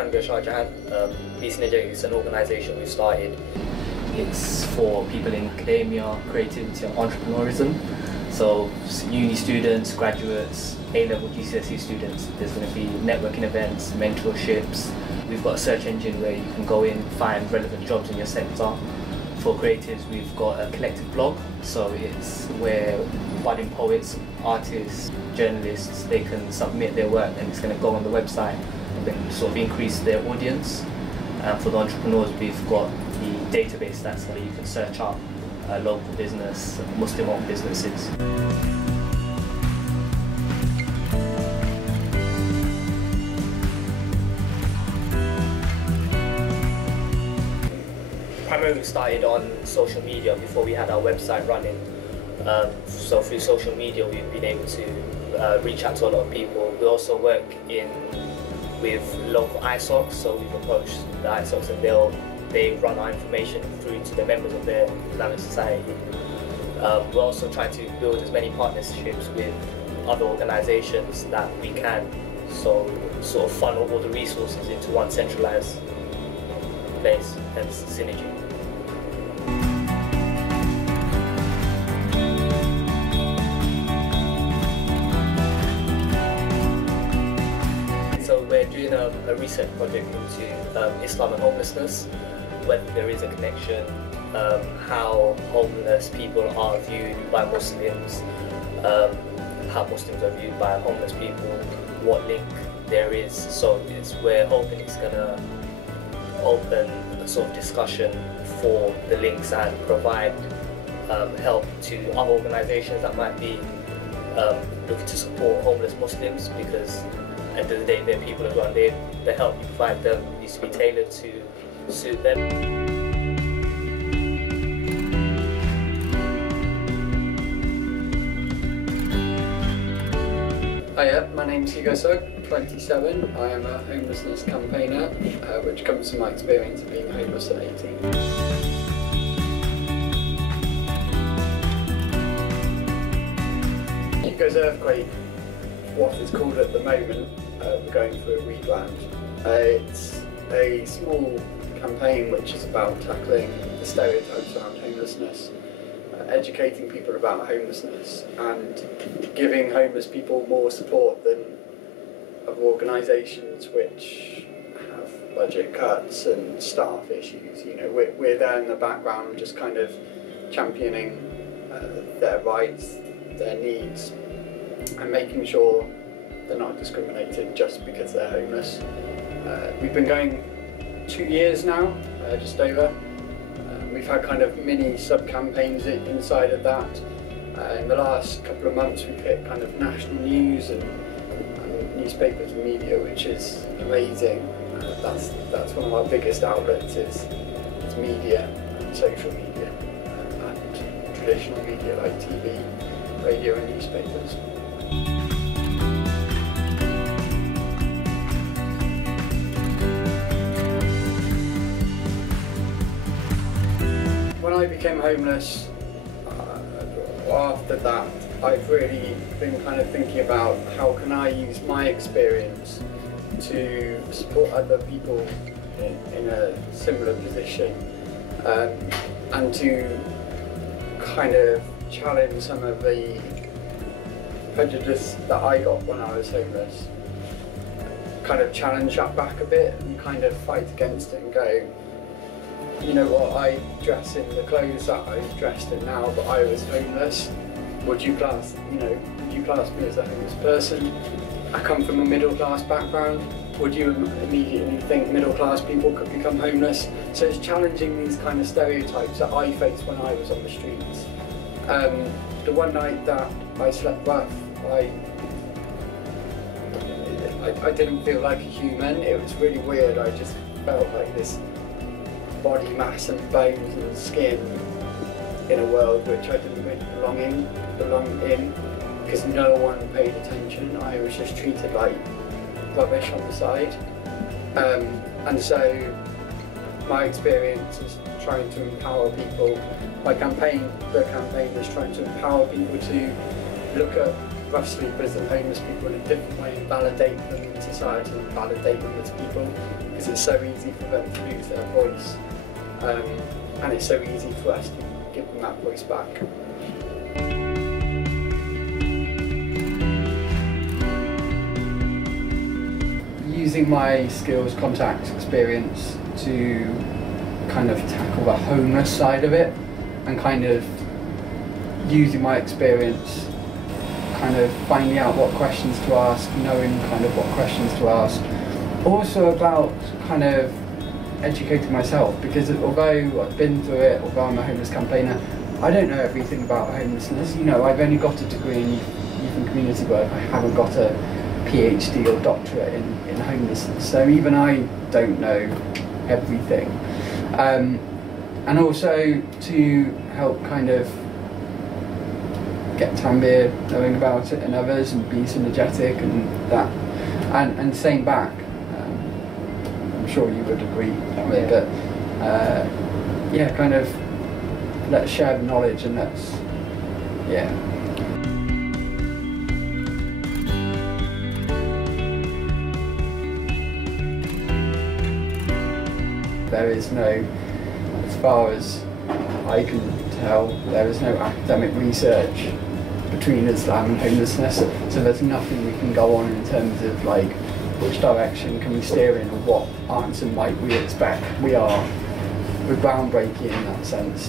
Tanvir Shahjahan. BCNJ is an organisation we started. It's for people in academia, creativity and entrepreneurism. So uni students, graduates, A-level GCSE students. There's going to be networking events, mentorships. We've got a search engine where you can go in, find relevant jobs in your sector. For creatives, we've got a collective blog, so it's where budding poets, artists, journalists, they can submit their work and it's going to go on the website and then sort of increase their audience. And for the entrepreneurs, we've got the database, that's where you can search up local business, Muslim-owned businesses. Primarily started on social media before we had our website running. So through social media we've been able to reach out to a lot of people. We also work with local ISOCs, so we've approached the ISOCs and they run our information through to the members of their Islamic society. We're also trying to build as many partnerships with other organisations that we can, so sort of funnel all the resources into one centralised place, hence synergy. So we're doing a research project into Islam and homelessness, whether there is a connection, how homeless people are viewed by Muslims, how Muslims are viewed by homeless people, what link there is. So we're hoping it's going to open a sort of discussion for the links and provide help to other organisations that might be looking to support homeless Muslims, because at the end of the day they're people as well. The help you provide them needs to be tailored to suit them. Hiya, my name's Hugo Sugg, 27. I am a homelessness campaigner, which comes from my experience of being homeless at 18. Hugo's Earthquake, what it's called at the moment, we're going through a rebrand. It's a small campaign which is about tackling the stereotypes around homelessness, educating people about homelessness and giving homeless people more support than other organisations which have budget cuts and staff issues. You know, we're there in the background just kind of championing their rights, their needs and making sure they're not discriminated just because they're homeless. We've been going 2 years now, just over. We've had kind of mini sub-campaigns inside of that. In the last couple of months we've hit kind of national news and newspapers and media, which is amazing. That's one of our biggest outlets is media, and social media and traditional media like TV, radio and newspapers. When I became homeless, after that, I've really been kind of thinking about how can I use my experience to support other people in a similar position, and to kind of challenge some of the prejudice that I got when I was homeless. Kind of challenge that back a bit and kind of fight against it and go, you know what, I dress in the clothes that I'm dressed in now, but I was homeless. Would you class me as a homeless person? I come from a middle class background. Would you immediately think middle class people could become homeless? So it's challenging these kind of stereotypes that I faced when I was on the streets. The one night that I slept rough, I didn't feel like a human. It was really weird. I just felt like this body mass and bones and skin in a world which I didn't really belong in because no one paid attention. I was just treated like rubbish on the side. And so my experience is trying to empower people. The campaign was trying to empower people to look at rough sleepers and homeless people in a different way and validate them in society and validate them as people, because it's so easy for them to lose their voice, and it's so easy for us to give them that voice back. Using my skills, contacts, experience to kind of tackle the homeless side of it, and kind of using my experience, kind of finding out what questions to ask, knowing kind of what questions to ask. Also about kind of educating myself, because although I've been through it, although I'm a homeless campaigner, I don't know everything about homelessness. You know, I've only got a degree in youth and community work. I haven't got a PhD or doctorate in homelessness, so even I don't know everything. And also to help kind of get Tanbir knowing about it and others, and be synergetic and that, and same back. I'm sure you would agree with it, but yeah, kind of let's share the knowledge and let's, yeah. There is no, as far as I can tell, there is no academic research between Islam and homelessness, so there's nothing we can go on in terms of like which direction can we steer in, or what answer might we expect. We're groundbreaking in that sense.